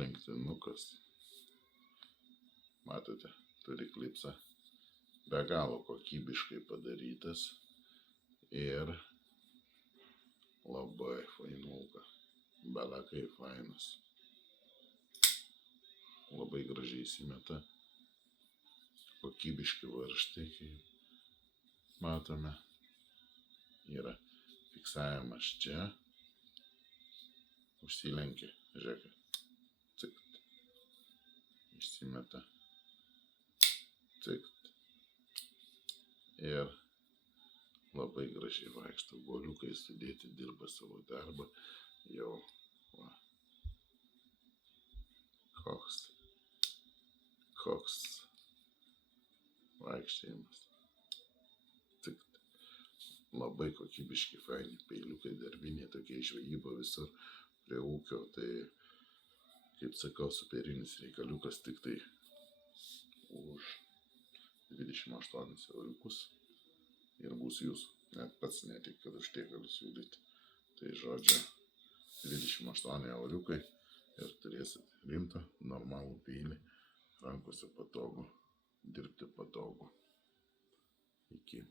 lenktynukas. Matote, turi klipsą. Be galo kokybiškai padarytas ir labai fainulka. Bele kaip fainas. Labai gražiai įsimeta. Kokybiški varžtai, kaip matome. Yra fiksavimas čia. Užsilenkia, žiūrėkit. Cikt. Išsimeta. Cikt. Ir labai gražiai vaikšto. Guoliukai sudėti, dirba savo darbą. Jau, va. Koks vaikščiojimas. Cikt. Labai kokybiški, faini peiliukai, darbiniai, tokie žvejyba visur prie ūkio. Tai, kaip sakau, superinis reikaliukas, tik tai už 28 euriukus ir bus jūsų. Net pats netik, kad už tiek galiu siūlyti. Tai žodžiu, 28 euriukai ir turėsit rimtą, normalų peilį, rankose patogu, dirbti patogu. Iki.